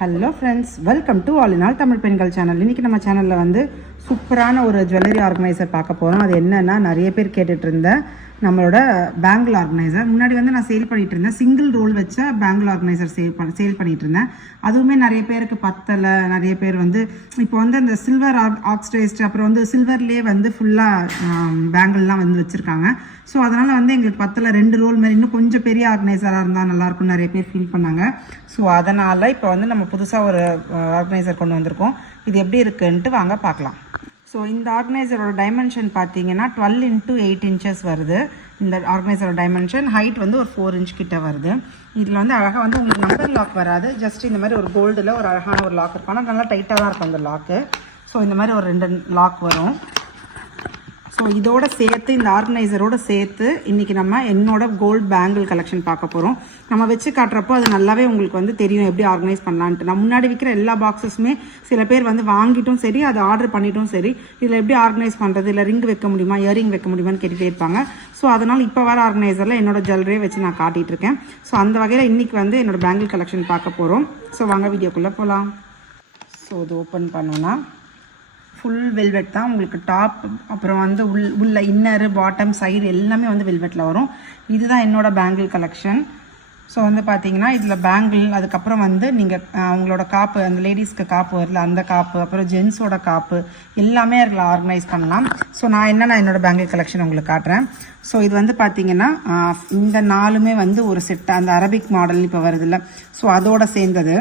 Hello friends, welcome to all in all Tamil பெண்கள் channel. இன்றைக்கி நம்ம சேனலில் வந்து சூப்பரான ஒரு ஜுவல்லரி ஆர்கனைசர் பார்க்க போகிறோம். அது என்னென்னா, நிறைய பேர் கேட்டுட்டு இருந்த நம்மளோட பேங்கிள் ஆர்கனைசர். முன்னாடி வந்து நான் சேல் பண்ணிகிட்டு இருந்தேன், சிங்கிள் ரோல் வச்ச பேங்கிள் ஆர்கனைசர் சேல் பண்ணிகிட்டு இருந்தேன். அதுவுமே நிறைய பேருக்கு பத்தலை. நிறைய பேர் வந்து இப்போ வந்து அந்த சில்வர் ஆக்ஸ்டைஸ்ட், அப்புறம் வந்து சில்வர்லேயே வந்து ஃபுல்லாக பேங்கிள்லாம் வந்து வச்சுருக்காங்க. ஸோ அதனால் வந்து எங்களுக்கு பத்தலை, 2 ரோல் மாதிரி இன்னும் கொஞ்சம் பெரிய ஆர்கனைசராக இருந்தால் நல்லாயிருக்கும்னு நிறைய பேர் ஃபீல் பண்ணாங்க. ஸோ அதனால் இப்போ வந்து நம்ம புதுசாக ஒரு ஆர்கனைசர் கொண்டு வந்திருக்கோம். இது எப்படி இருக்குன்ட்டு வாங்க பார்க்கலாம். ஸோ இந்த ஆர்கனைசரோட டைமென்ஷன் பார்த்தீங்கன்னா 12 × 8 inches வருது. இந்த ஆர்கனைசரோட டைமென்ஷன் ஹைட் வந்து ஒரு 4 inch கிட்ட வருது. இதில் வந்து அழகாக வந்து உங்களுக்கு நம்பர் லாக் வராது. ஜஸ்ட் இந்த மாதிரி ஒரு கோல்டில் ஒரு அழகான ஒரு லாக் இருக்கும். ஆனால் நல்லா டைட்டாக தான் இருக்கும் அந்த லாக்கு. ஸோ இந்த மாதிரி ஒரு 2 லாக் வரும். ஸோ இதோட சேர்த்து, இந்த ஆர்கனைசரோடு சேர்த்து இன்றைக்கி நம்ம என்னோட கோல்டு பேங்கிள் கலெக்ஷன் பார்க்க போகிறோம். நம்ம வச்சு காட்டுறப்போ அது நல்லாவே உங்களுக்கு வந்து தெரியும் எப்படி ஆர்கனைஸ் பண்ணலான்ட்டு. நான் முன்னாடி விற்கிற எல்லா பாக்ஸஸுமே சில பேர் வந்து வாங்கிட்டும் சரி, அதை ஆர்டர் பண்ணிட்டும் சரி, இதில் எப்படி ஆர்கனைஸ் பண்ணுறது, இல்லை ரிங் வைக்க முடியுமா, இயரிங் வைக்க முடியுமான்னு கேட்டுகிட்டே இருப்பாங்க. ஸோ அதனால் இப்போ வர ஆர்கனைசரில் என்னோட ஜுவல்லரியை வச்சு நான் காட்டிகிட்ருக்கேன். ஸோ அந்த வகையில் இன்றைக்கி வந்து என்னோடய பேங்கிள் கலெக்ஷன் பார்க்க போகிறோம். ஸோ வாங்க வீடியோக்குள்ளே போகலாம். ஸோ இது ஓப்பன் பண்ணோன்னா ஃபுல் வெல்வெட் தான் உங்களுக்கு. டாப், அப்புறம் வந்து உள்ள இன்னரு, பாட்டம், சைடு எல்லாமே வந்து வெல்வெட்டில் வரும். இதுதான் என்னோட பேங்கிள் கலெக்ஷன். ஸோ வந்து பார்த்தீங்கன்னா இதில் பேங்கிள், அதுக்கப்புறம் வந்து நீங்கள் அவங்களோட காப்பு, அந்த லேடிஸ்க்கு காப்பு வரல அந்த காப்பு, அப்புறம் ஜென்ஸோட காப்பு எல்லாமே அதில் ஆர்கனைஸ் பண்ணலாம். ஸோ நான் என்னோட பேங்கிள் கலெக்ஷன் உங்களுக்கு காட்டுறேன். ஸோ இது வந்து பார்த்தீங்கன்னா இந்த 4மே வந்து ஒரு செட்டு, அந்த அரபிக் மாடல் இப்போ வருதில்ல, ஸோ அதோட சேர்ந்தது.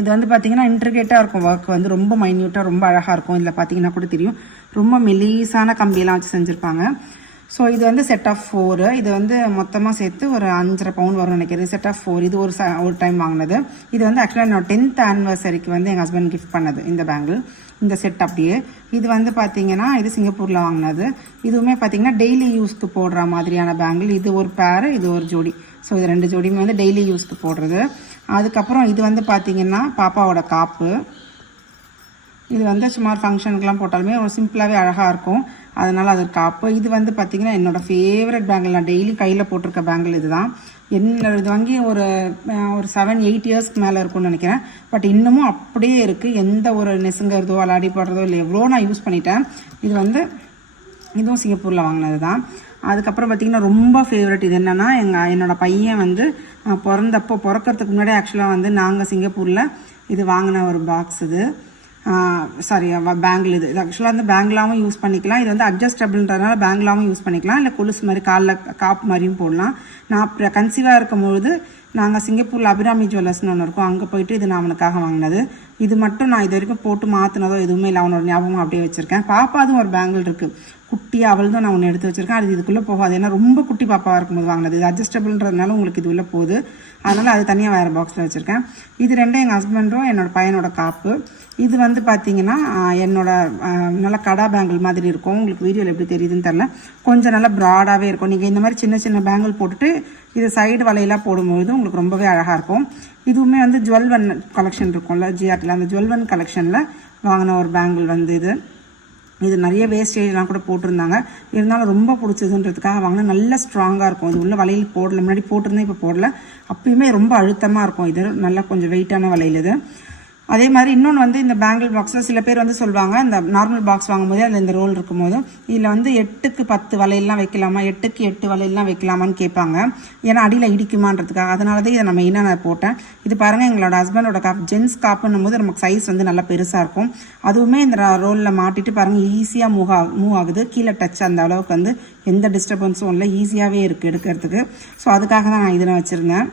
இது வந்து பார்த்திங்கன்னா இன்ட்ரிகேட்டாக இருக்கும். ஒர்க் வந்து ரொம்ப மைன்யூட்டாக ரொம்ப அழகாக இருக்கும். இதில் பார்த்தீங்கன்னா கூட தெரியும், ரொம்ப மெலீஸான கம்பியெல்லாம் வச்சு செஞ்சுருப்பாங்க. ஸோ இது வந்து செட் ஆஃப் 4. இது வந்து மொத்தமாக சேர்த்து ஒரு 5.5 பவுன் வரும்னு நினைக்கிறேன். Set of 4. இது ஒரு டைம் வாங்கினது. இது வந்து ஆக்சுவலாக என்னோட 10th anniversary வந்து எங்கள் ஹஸ்பண்ட் கிஃப்ட் பண்ணது இந்த பேங்கிள், இந்த செட் அப்படியே. இது வந்து பார்த்தீங்கன்னா இது சிங்கப்பூரில் வாங்கினது. இதுவுமே பார்த்தீங்கன்னா டெய்லி யூஸ்க்கு போடுற மாதிரியான பேங்கிள். இது ஒரு பேர், இது ஒரு ஜோடி. ஸோ இது 2 ஜோடியுமே வந்து டெய்லி யூஸ்க்கு போடுறது. அதுக்கப்புறம் இது வந்து பார்த்திங்கன்னா பாப்பாவோட காப்பு. இது வந்து சும்மா ஃபங்க்ஷனுக்குலாம் போட்டாலுமே ஒரு சிம்பிளாகவே அழகாக இருக்கும், அதனால் அது காப்பு. இது வந்து பார்த்திங்கன்னா என்னோடய ஃபேவரட் பேங்கிள், நான் டெய்லி கையில் போட்டிருக்க பேங்கிள் இது தான். இது வாங்கி ஒரு 7-8 இயர்ஸ்க்கு மேலே இருக்கும்னு நினைக்கிறேன். பட் இன்னமும் அப்படியே இருக்குது. எந்த ஒரு நெசுங்கிறதோ அலாடி போடுறதோ இல்லை, எவ்வளோ நான் யூஸ் பண்ணிட்டேன். இது வந்து இதுவும் சிங்கப்பூரில் வாங்கினது தான். அதுக்கப்புறம் பார்த்திங்கன்னா ரொம்ப ஃபேவரட் இது என்னென்னா, என்னோடய பையன் வந்து பிறக்கிறதுக்கு முன்னாடி ஆக்சுவலாக வந்து நாங்கள் சிங்கப்பூரில் இது வாங்கின ஒரு பாக்ஸ். இது பேங்கிள். இது ஆக்சுவலாக வந்து பேங்கிளாகவும் யூஸ் பண்ணிக்கலாம். இது வந்து அட்ஜஸ்டபிள்ன்றதுனால பேங்கிளாகவும் யூஸ் பண்ணிக்கலாம், இல்லை கொலுசு மாதிரி காலில் காப்பு மாதிரியும் போடலாம். நான் கன்சீவாக இருக்கும்பொழுது நாங்கள் சிங்கப்பூரில் அபிராமி ஜுவல்லர்ஸ்னு ஒன்று இருக்கும், அங்கே போயிட்டு இது நான் அவனுக்காக வாங்கினது. இது மட்டும் நான் இது வரைக்கும் போட்டு மாற்றினதோ எதுவுமே இல்லை, அவனோட ஞாபகம் அப்படியே வச்சுருக்கேன். பாப்பாதும் ஒரு பேங்கிள் இருக்குது, குட்டியாக, அவள் தான் நான் ஒன்று எடுத்து வச்சுருக்கேன். அது இதுக்குள்ளே போகாது, ஏன்னா ரொம்ப குட்டி பாப்பாவாக இருக்கும்போது வாங்கினது. இது அட்ஜஸ்டபிள்ன்றதுனால உங்களுக்கு இது உள்ளே போகுது, அதனால் அது தனியாக வேறு பாக்ஸில் வச்சுருக்கேன். இது 2 எங்கள் ஹஸ்பண்டும் என்னோடய பையனோட காப்பு. இது வந்து பார்த்திங்கன்னா என்னோட நல்லா கடா பேங்கிள் மாதிரி இருக்கும். உங்களுக்கு வீடியோவில் எப்படி தெரியுதுன்னு தெரில, கொஞ்சம் நல்லா ப்ராடாகவே இருக்கும். நீங்கள் இந்த மாதிரி சின்ன சின்ன பேங்கிள் போட்டுட்டு இது சைடு வலையெல்லாம் போடும்போது உங்களுக்கு ரொம்பவே அழகாக இருக்கும். இதுவுமே வந்து ஜுவல்வன் கலெக்ஷன் இருக்கும்ல, ஜிஆர்டியில், அந்த ஜுவல்வன் கலெக்ஷனில் வாங்கின ஒரு பேங்கிள் வந்து இது நிறைய வேஸ்டேஜ்லாம் கூட போட்டிருந்தாங்க. இருந்தாலும் ரொம்ப பிடிச்சதுன்றதுக்காக வாங்கினா நல்லா ஸ்ட்ராங்காக இருக்கும். இது உள்ள வலையில் போடல, முன்னாடி போட்டிருந்தேன், இப்போ போடல. அப்பயுமே ரொம்ப அழுத்தமாக இருக்கும். இது நல்லா கொஞ்சம் வெயிட்டான வலையில் இது. அதே மாதிரி இன்னொன்று வந்து இந்த பேங்கிள் பாக்ஸில் சில பேர் வந்து சொல்லுவாங்க, இந்த நார்மல் பாக்ஸ் வாங்கும்போது அதில் இந்த ரோல் இருக்கும்போது இதில் வந்து 8க்கு 10 வலையெல்லாம் வைக்கலாமா, 8க்கு 8 வலையெல்லாம் வைக்கலாமான்னு கேட்பாங்க. ஏன்னா அடியில் இடிக்குமான்றதுக்காக. அதனால தான் இதை நம்ம நான் போட்டேன். இது பாருங்கள், எங்களோட ஹஸ்பண்டோட காப், ஜென்ஸ் காப்புன்னும் போது நமக்கு சைஸ் வந்து நல்லா பெருசாக இருக்கும். அதுவுமே இந்த ரோலில் மாட்டிட்டு பாருங்கள், ஈஸியாக மூவ் ஆகுது. கீழே டச் அந்த அளவுக்கு வந்து எந்த டிஸ்டர்பன்ஸும் இல்லை, ஈஸியாகவே இருக்குது எடுக்கிறதுக்கு. ஸோ அதுக்காக தான் நான் இதில் வச்சுருந்தேன்.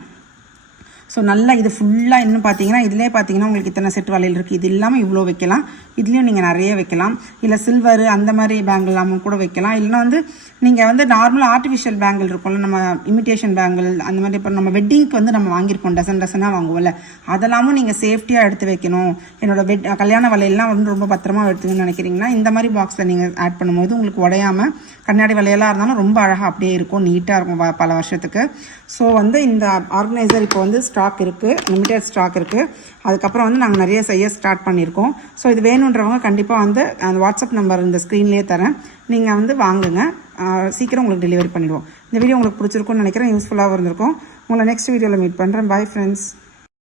ஸோ நல்லா இது ஃபுல்லாக இன்னும் பார்த்தீங்கன்னா இதிலே பார்த்தீங்கன்னா உங்களுக்கு இத்தனை செட் வலையில் இருக்குது. இது இல்லாமல் இவ்வளோ வைக்கலாம். இதுலேயும் நீங்கள் நிறைய வைக்கலாம். இல்லை சில்வரு அந்த மாதிரி பேங்கிள் இல்லாமல் கூட வைக்கலாம். இல்லைன்னா வந்து நீங்கள் வந்து நார்மலாக ஆர்டிஃபிஷியல் பேங்கிள் இருக்கும்ல, நம்ம இமிட்டேஷன் பேங்கிள் அந்த மாதிரி. இப்போ நம்ம வெட்டிங்க்கு வந்து நம்ம வாங்கியிருப்போம், டசனாக வாங்குவோம்ல, அதெல்லாமும் நீங்கள் சேஃப்டியாக எடுத்து வைக்கணும். என்னோட கல்யாண வலையெல்லாம் வந்து ரொம்ப பத்திரமா எடுத்துக்கணும்னு நினைக்கிறீங்கன்னா இந்த மாதிரி பாக்ஸில் நீங்கள் ஆட் பண்ணும்போது உங்களுக்கு உடையாமல், கண்ணாடி வலையெல்லாம் இருந்தாலும் ரொம்ப அழகாக அப்படியே இருக்கும், நீட்டாக இருக்கும் பல வருஷத்துக்கு. ஸோ வந்து இந்த ஆர்கனைசர் இப்போ வந்து ஸ்டாக் இருக்குது, லிமிடெட் ஸ்டாக் இருக்குது. அதுக்கப்புறம் வந்து நாங்கள் நிறைய செய்ய ஸ்டார்ட் பண்ணியிருக்கோம். ஸோ இது வேணுன்றவங்க கண்டிப்பாக வந்து அந்த வாட்ஸ்அப் நம்பர் இந்த ஸ்க்ரீன்லேயே தரேன், நீங்கள் வந்து வாங்குங்க. சீக்கிரம் உங்களுக்கு டெலிவரி பண்ணிவிடுவோம். இந்த வீடியோ உங்களுக்கு பிடிச்சிருக்கும்னு நினைக்கிறேன், யூஸ்ஃபுல்லாகவும் இருந்திருக்கும். உங்களை நெக்ஸ்ட் வீடியோவில் மீட் பண்ணுறேன். Bye friends.